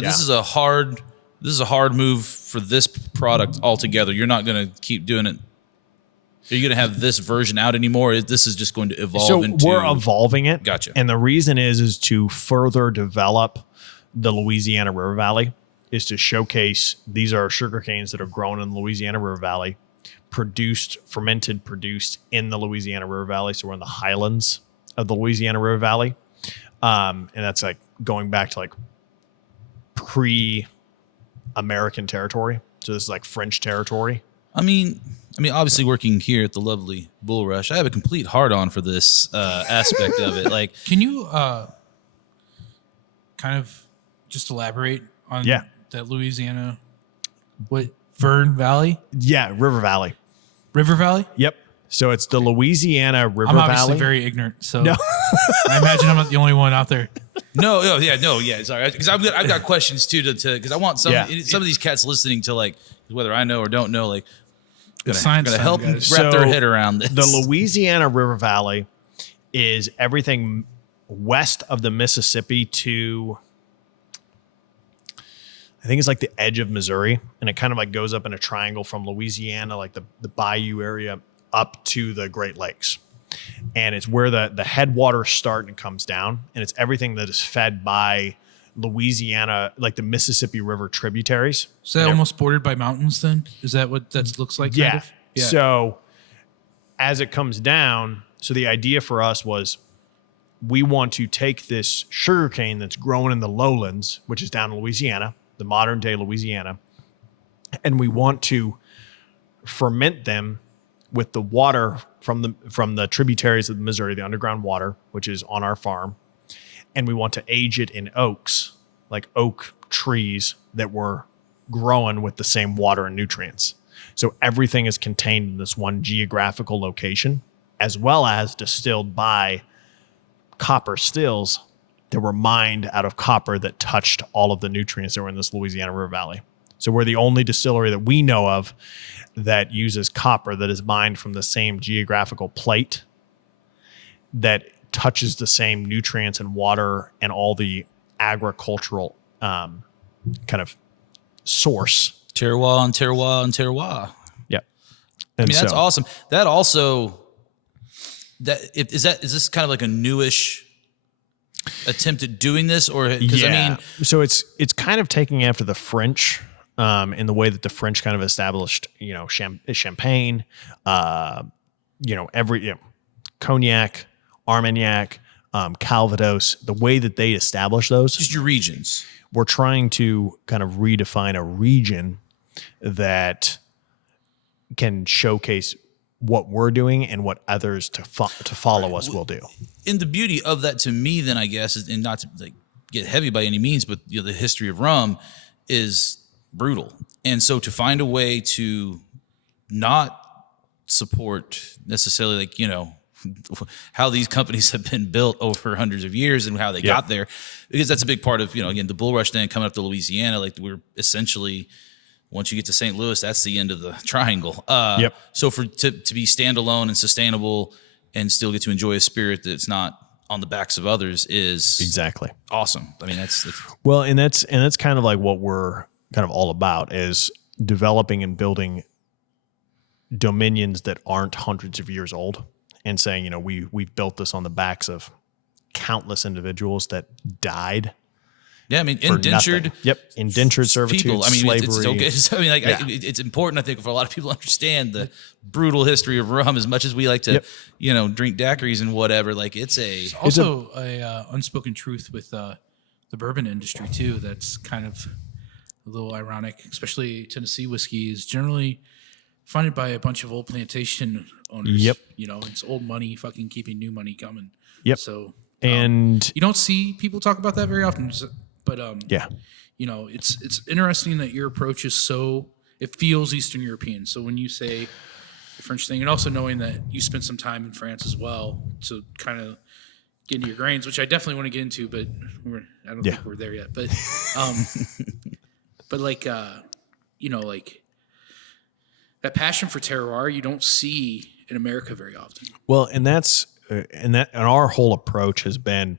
This is a hard move for this product altogether. You're not going to keep doing it. Are you going to have this version out anymore? This is just going to evolve into... So we're evolving it. Gotcha. And the reason is to further develop the Louisiana River Valley, is to showcase these are sugar canes that are grown in the Louisiana River Valley, produced in the Louisiana River Valley. So we're in the highlands of the Louisiana River Valley. And that's like going back to like pre-American territory. So this is like French territory. I mean, obviously working here at the lovely Bull Rush, I have a complete hard-on for this aspect of it. Like, can you kind of just elaborate on that Louisiana, Vern Valley? Yeah, River Valley. River Valley? Yep. So it's the Louisiana River Valley. I'm obviously very ignorant, so no. I imagine I'm not the only one out there. No. Sorry, because I've got questions too because I want some of these cats listening to, like, whether I know or don't know, like, gonna help wrap their head around this. The Louisiana River Valley is everything west of the Mississippi to, I think it's like the edge of Missouri, and it kind of like goes up in a triangle from Louisiana, like the bayou area, up to the Great Lakes. And it's where the headwaters start and comes down. And it's everything that is fed by Louisiana, like the Mississippi River tributaries. Is that almost bordered by mountains then? Is that what that looks like? Yeah. Kind of? Yeah. So as it comes down, so the idea for us was we want to take this sugarcane that's grown in the lowlands, which is down in Louisiana, the modern day Louisiana, and we want to ferment them with the water from the tributaries of the Missouri, the underground water, which is on our farm. And we want to age it in oaks, like oak trees that were growing with the same water and nutrients. So everything is contained in this one geographical location, as well as distilled by copper stills that were mined out of copper that touched all of the nutrients that were in this Louisiana River Valley. So we're the only distillery that we know of that uses copper that is mined from the same geographical plate that touches the same nutrients and water and all the agricultural kind of source. Terroir and terroir and terroir. Yep. I mean, that's awesome. That also, is this kind of like a newish attempt at doing this, or because I mean, so it's kind of taking after the French in the way that the French kind of established, champagne, cognac, Armagnac, Calvados, the way that they establish those. Just your regions. We're trying to kind of redefine a region that can showcase what we're doing and what others to follow us will do. And the beauty of that to me then, I guess, is, and not to like get heavy by any means, but the history of rum is brutal. And so to find a way to not support necessarily like, how these companies have been built over hundreds of years and how they got there, because that's a big part of, again, the Bull Rush then coming up to Louisiana, like we're essentially, once you get to St. Louis, that's the end of the triangle. So to be standalone and sustainable and still get to enjoy a spirit that's not on the backs of others is exactly awesome. I mean, that's well, and that's kind of like what we're kind of all about, is developing and building dominions that aren't hundreds of years old, and saying, we've built this on the backs of countless individuals that died. Yeah, I mean, indentured. Nothing. Yep, indentured servitude, people. I mean, slavery. It's important, I think, for a lot of people to understand the brutal history of rum. As much as we like to, drink daiquiris and whatever, like it's also a unspoken truth with the bourbon industry too. That's kind of a little ironic, especially Tennessee whiskey is generally funded by a bunch of old plantation owners. Yep. It's old money fucking keeping new money coming. Yep. So and you don't see people talk about that very often. But it's interesting that your approach is it feels Eastern European. So when you say the French thing, and also knowing that you spent some time in France as well to kind of get into your grains, which I definitely want to get into, but I don't think we're there yet. But but like like that passion for terroir you don't see in America very often. Well, and that's and our whole approach has been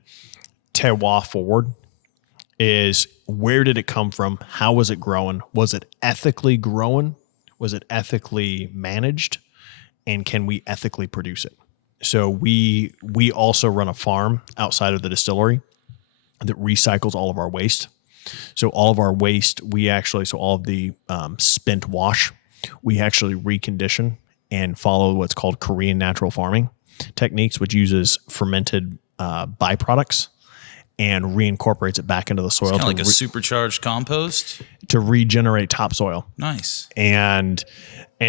terroir forward. is where did it come from? How was it growing? Was it ethically grown? Was it ethically managed? And can we ethically produce it? So we also run a farm outside of the distillery that recycles all of our waste. So all of our waste, so all of the spent wash, we actually recondition and follow what's called Korean natural farming techniques, which uses fermented byproducts and reincorporates it back into the soil. Kind of like a supercharged compost to regenerate topsoil. Nice. And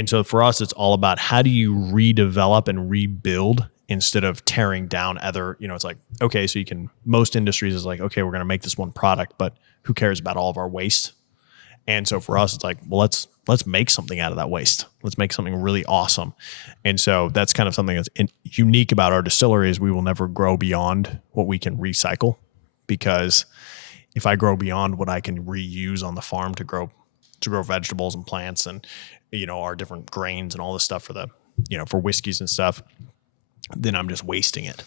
so for us, it's all about how do you redevelop and rebuild instead of tearing down other, it's like, okay, so most industries is like, okay, we're going to make this one product, but who cares about all of our waste? And so for us, it's like, well, let's make something out of that waste. Let's make something really awesome. And so that's kind of something that's unique about our distillery is we will never grow beyond what we can recycle, because if I grow beyond what I can reuse on the farm to grow vegetables and plants and, our different grains and all this stuff for the, for whiskeys and stuff, then I'm just wasting it.